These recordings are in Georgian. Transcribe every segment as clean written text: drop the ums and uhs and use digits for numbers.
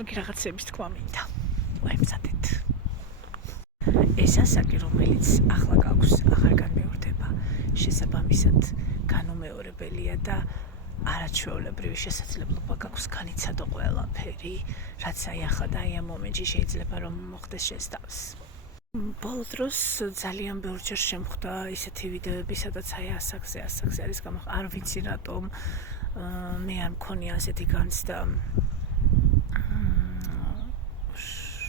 კარგი რაღაცების თქვა მინდა. ვაიმზადეთ. ეს ასაკი, რომელიც ახლა გაქვს, აღარ განმეორდება. შესაბამისად, განუმეორებელია და არაჩვეულებრივი შესაძლებლობა გაქვს განიცადო ყველაფერი, რაც აი ახლა და აი ამ მომენტში შეიძლება რომ მოხდეს შენს თავს. ბოლო დროს ძალიან ბევრჯერ შემხვდა ისეთი ვიდეოები, სადაც აი ასაკზე არის გამოხდა. არ ვიცი რატომ მე არ მქონია ასეთი განცდა,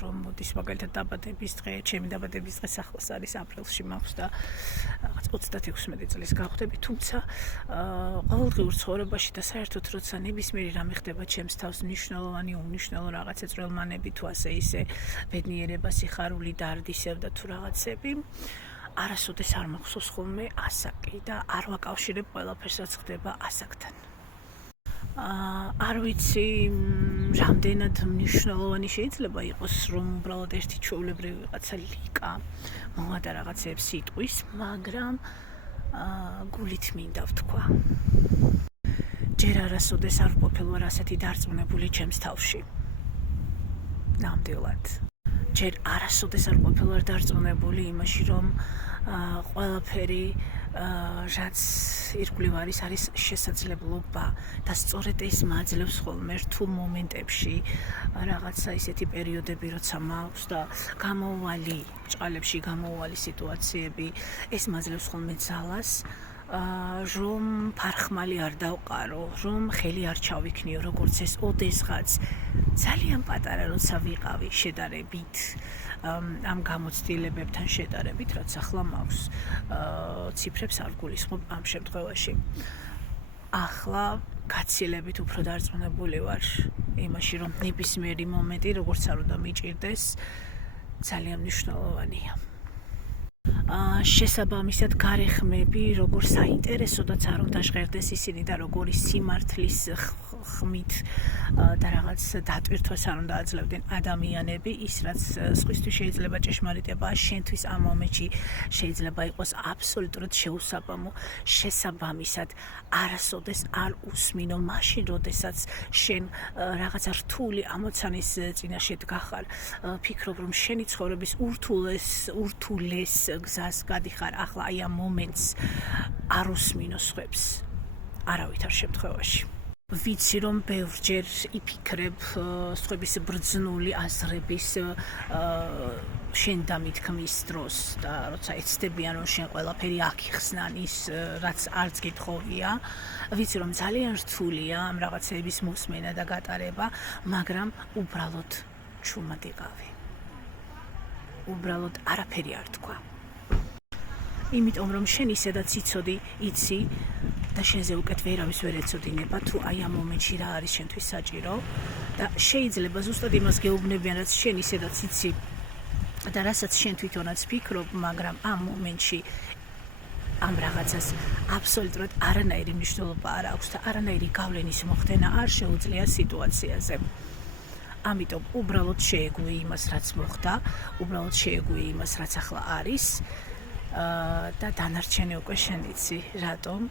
რომ მოდის მაგალითად დაბადების დღე, ჩემი დაბადების დღე ახლოს არის აპრილში მაქვს და რაღაც 36 წლის გავხდები, თუმცა ყოველდღიურ ცხოვრებაში და საერთოდ როცა ნებისმიერი რამე ხდება ჩემს თავს მნიშვნელოვანი, უნიშნელო რაღაცა წვრილმანები თუ ასე ისე ბედნიერება, სიხარული, დარდისევ და თუ რაღაცები, არასოდეს არ მახსოვს ხოლმე ასაკი და არ ვაკავშირებ ყველაფერს, რაც ხდება ასაკთან. არ ვიცი რამდენად მნიშვნელოვანი შეიძლება იყოს, რომ უბრალოდ ერთი ჩვეულებრივი ვიღაცა ლიკა მოვა და რაღაცებს იტყვის, მაგრამ გულით მინდა ვთქვა. ჯერ არასოდეს არ ვყოფილ ვარ ასეთი დარწმუნებული ჩემს თავში. ნამდვილად. ჯერ არასოდეს არ ვყოფილ ვარ დარწმუნებული იმაში, რომ ყველაფერი რაც ირგვლივ არის შესაძლებლობა და სწორედ ეს მაძლევს ხოლმე რთულ მომენტებში რაღაცა ისეთი პერიოდები, როცა მაქვს და გამოუვალი ჭყალებში გამოუვალი სიტუაციები, ეს მაძლევს ხოლმე ძალას, რომ ფარხმალი არ დავყარო, რომ ხელი არ ჩავიქნიო, როგორც ეს ოდესღაც ძალიან პატარა როცა ვიყავი შედარებით ამ გამოცდილებებთან შედარებით, რაც ახლა მაქვს, ციფრებს არ გულისხმობ ამ შემთხვევაში. ახლა გაცილებით უფრო დარწმუნებული ვარ იმაში, რომ ნებისმიერი მომენტი, როგორც არ უნდა მიჭირდეს, ძალიან მნიშვნელოვანია. შესაბამისად გარეხმები, როგორ საინტერესოდაც არ უნდა ჟღერდეს ისინი და როგორი სიმართლის ხმით და რაღაც დატვირთვას არ უნდა აძლევდნენ ადამიანები, ის რაც სხვისთვის შეიძლება ჭეშმარიტება, შენთვის ამ მომენტში შეიძლება იყოს აბსოლუტურად შეუსაბამო. შესაბამისად არასოდეს არ უსმინო მაშინ, როდესაც შენ რაღაცა რთული ამოცანის წინაშე დგახარ, ფიქრობ, რომ შენი ცხოვრების ურთულეს გზას გადიხარ, ახლა აი ამ მომენტს არ უსმინო სხვებს არავითარ შემთხვევაში. ვიცი, რომ ბევრჯერ იფიქრებ სხვების ბრძნული აზრების შენ დამითქმის დროს და როცა ეცდებიან, რომ შენ ყველაფერი აქ იხსნან ის, რაც არც გითხოვია, ვიცი, რომ ძალიან რთულია ამ რაღაცების მოსმენა და გატარება, მაგრამ უბრალოდ ჩუმად იყავი. უბრალოდ არაფერი არ თქვა. იმიტომ რომ შენ ისედაც იცოდი, იცი და შენზე უკეთ ვერავის ვერ ეცოდინება, თუ აი ამ მომენტში რა არის შენთვის საჭირო და შეიძლება ზუსტად იმას გეუბნებიან, რაც შენ ისედაც იცი და რასაც შენ თვითონაც ფიქრობ, მაგრამ ამ მომენტში ამ რაღაცას აბსოლუტურად არანაირი მნიშვნელობა არ აქვს და არანაირი გავლენის მოხდენა არ შეუძლია სიტუაციაზე. ამიტომ უბრალოდ შეეგვი იმას, რაც მოხდა, უბრალოდ შეეგვი იმას, რაც ახლა არის და დანარჩენი უკვე შენ იცი რატომ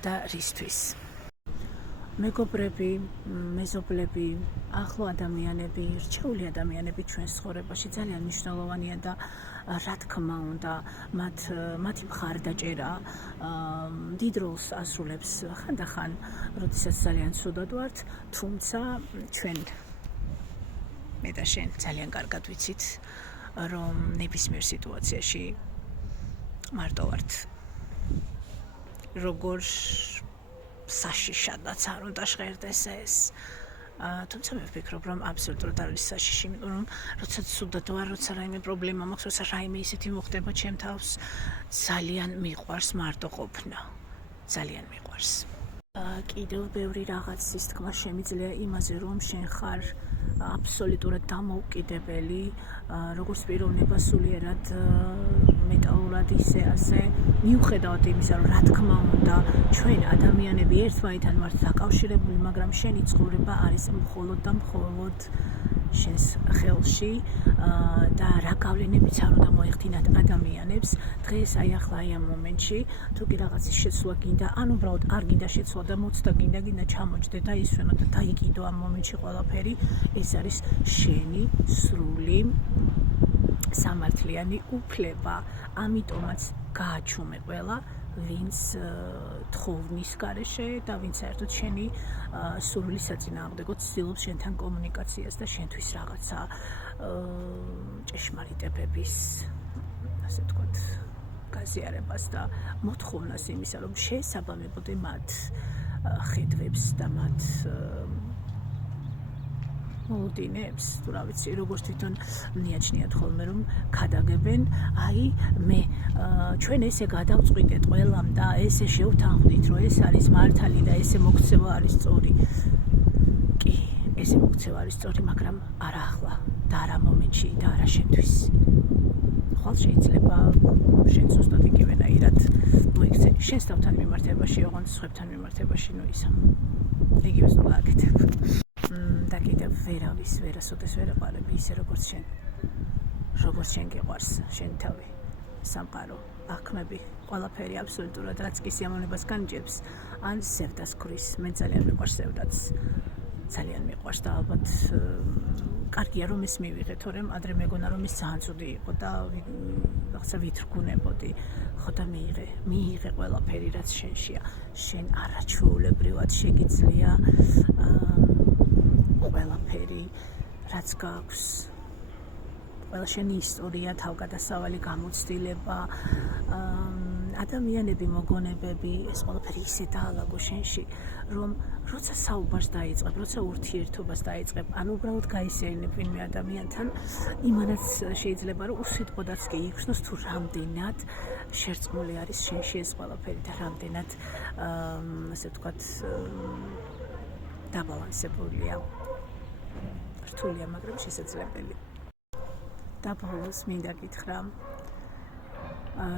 და რისთვის. მეგობრები, მეზობლები, ახლო ადამიანები, რჩეული ადამიანები ჩვენს ცხოვრებაში ძალიან მნიშვნელოვანია და რა თქმა უნდა, მათი მხარდაჭერა დიდ როლს ასრულებს ხანდახან, როდესაც ძალიან ცუდად ვართ, თუმცა ჩვენ მე და შენ ძალიან კარგად ვიცით, რომ ნებისმიერ სიტუაციაში მარტო ვართ. როგორ საშიშადაც არ უნდა ჟღერდეს ეს. თუმცა მე ვფიქრობ, რომ აბსოლუტურად არ არის საშიში, იმიტომ რომ როცა ცუდად ვარ, როცა რაიმე პრობლემა მაქვს, როცა რაიმე ისეთი მოხდება ჩემ თავს, ძალიან მიყვარს მარტო ყოფნა. ძალიან მიყვარს. კიდევ ბევრი რაღაცის თქმა შემიძლია იმაზე, რომ შენ ხარ აბსოლუტურად დამოუკიდებელი, როგორც პიროვნება სულიერად მეტალურად ისე ასე მიუხედავად იმისა, რომ რა თქმა უნდა ჩვენ ადამიანები ერთმანეთთან ვართ დაკავშირებული, მაგრამ შენი ცხოვრება არის მხოლოდ და მხოლოდ შენს ხელში და რა გავლენებიც არ უნდა მოეხდინათ ადამიანებს. დღეს აი ახლა აი ამ მომენტში თუ კი რაღაცის შეცვლა გინდა, ან უბრალოდ არ გინდა შეცვლა და მოცდა გინდა ჩამოჯდე და ისვენო და დაიკიდო ამ მომენტში ყველაფერი, ეს არის შენი სრული სამართლიანი უფლება. ამიტომაც გააჩუმე ყველა, ვინც თხოვნის გარეშე და ვინც საერთოდ შენი სურვილის საწინააღმდეგოდ ცდილობს შენთან კომუნიკაციას და შენთვის რაღაცა ჭეშმარიტებების, ასე ვთქვათ, გაზიარებას და მოთხოვნას იმისა, რომ შეესაბამებოდე მათ ხედვებს და მათ მოუდინებს, თუ რა ვიცი, როგორც თვითონ მიაჩნიათ ხოლმე, რომ ქადაგებენ, აი მე ჩვენ ესე გადავწყვიტეთ ყველამ და ესე შევთანხმდით, რომ ეს არის მართალი და ესე მოქცევა არის სწორი. კი, ესე მოქცევა არის სწორი, მაგრამ არა ახლა და არა მომენტში და არა შენთვის. ხვალ შეიძლება შენ ზუსტად იგივენაირად მოიქცე შენს თავთან მიმართებაში, ოღონდ სხვებთან მიმართებაში, ნუ ისა. იგივეს უნდა აკეთებ. და კიდევ ვერავის ვერასოდეს ვერ ეყარები ისე როგორც შენ გიყვარს შენ თავი, სამყარო, აღქმები, ყველაფერი აბსოლუტურად, რაც კი სიამოვნებას განიჭებს, ან სევდას ქრის. მე ძალიან მიყვარს სევდაც, ძალიან მიყვარს და ალბათ კარგია რომ ეს მივიღე, თორემ ადრე მეგონა რომ ეს ძალიან ცუდი იყო და რაღაცა ვითრგუნებოდი. ხო და მიიღე ყველაფერი რაც შენშია. შენ არაჩვეულებრივად შეგიძლია ყველაფერი რაც გაქვს, ყველა შენი ისტორია, თავგადასავალი, გამოცდილება, ადამიანები, მოგონებები, ეს ყველაფერი ისე დაალაგო შენში, რომ როცა საუბარს დაიწყებ, როცა ურთიერთობას დაიწყებ, ან უბრალოდ გაისეირნებ ვინმე ადამიანთან, იმანაც შეიძლება რომ უსიტყვოდაც კი იგრძნოს, თუ რამდენად შერწყმული არის შენში ეს ყველაფერი და რამდენად ასე ვთქვათ დაბალანსებულია. რთულია, მაგრამ შესაძლებელი. და ბოლოს მინდა გითხრა,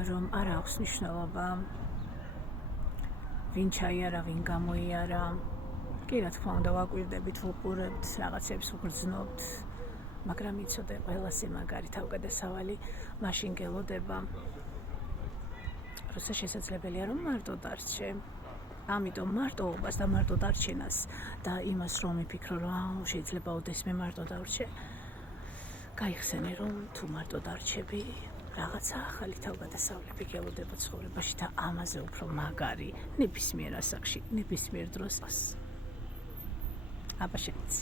რომ არ აქვს მნიშვნელობა ვინ ჩაიარა, ვინ გამოიარა. კი, რა თქმა უნდა, ვაკვირდებით, ვუყურებთ, რაღაცებს ვგრძნობთ, მაგრამ იცოდე, ყველაზე მაგარი თავგადასავალი მაშინ გელოდება, როცა შესაძლებელია რომ მარტო დარჩე. ამიტომ მარტოობას და მარტო დარჩენას და იმას რომ მიფიქრო, რომ შეიძლება ოდესმე მარტო დავრჩე, გაიხსენე, რომ თუ მარტო დარჩები, რაღაცა ახალი თავგადასავლები გელოდება ცხოვრებაში და ამაზე უფრო მაგარი ნებისმიერ ასაკში, ნებისმიერ დროს. აბა შენიც.